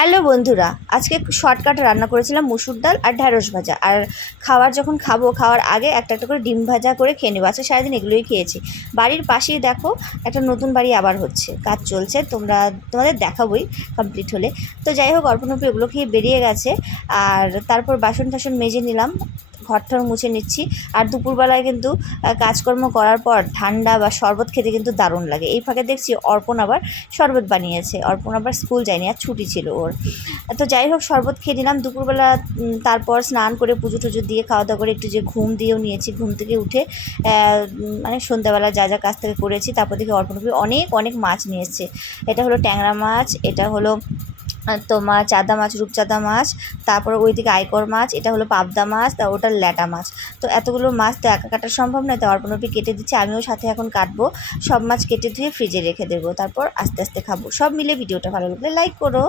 Hello বন্ধুরা, আজকে shortcut রান্না করেছিলাম মুসুর ডাল আর ঢ্যাঁড়স ভাজা। আর যখন খাওয়ার আগে একটা একটা করে ডিম ভাজা করে খেয়ে নেবো। আজকে সারাদিন এগুলোই খেয়েছি। বাড়ির পাশেই দেখো একটা নতুন বাড়ি আবার হচ্ছে, কাজ চলছে, তোমাদের দেখাবোই কমপ্লিট হলে। তো যাই হোক, অল্পনপি ওগুলো খেয়ে বেরিয়ে গেছে। আর তারপর বাসন টাসন মেজে নিলাম, ঘরটার মুছে নিচ্ছি। আর দুপুরবেলায় কিন্তু কাজকর্ম করার পর ঠান্ডা বা শরবত খেতে কিন্তু দারুণ লাগে। এই ফাঁকে দেখছি অর্পণ আবার শরবত বানিয়েছে। অর্পণ আবার স্কুল যায়নি, আর ছুটি ছিল ওর। তো যাই হোক, শরবত খেয়ে নিলাম দুপুরবেলা। তারপর স্নান করে পুজো টুজো দিয়ে খাওয়া দাওয়া করে একটু যে ঘুম দিয়েও নিয়েছি। ঘুম থেকে উঠে মানে সন্ধ্যাবেলা যা যা কাজ থেকে করেছি, তারপর দেখি অর্পণপি অনেক অনেক মাছ নিয়ে এসছে। এটা হলো ট্যাংরা মাছ, এটা হলো তোমার চাদা মাছ, রূপচাঁদা মাছ, তারপর ওইদিকে আইকর মাছ, এটা হলো পাবদা মাছ, তা ওটা ল্যাটা মাছ। তো এতগুলো মাছ তো একা কাটা সম্ভব নয়, তো অর্পণপি কেটে দিচ্ছে, আমিও সাথে এখন কাটবো। সব মাছ কেটে ধুয়ে ফ্রিজে রেখে দেবো, তারপর আস্তে আস্তে খাবো। সব মিলে ভিডিওটা ভালো লাগলে লাইক করো।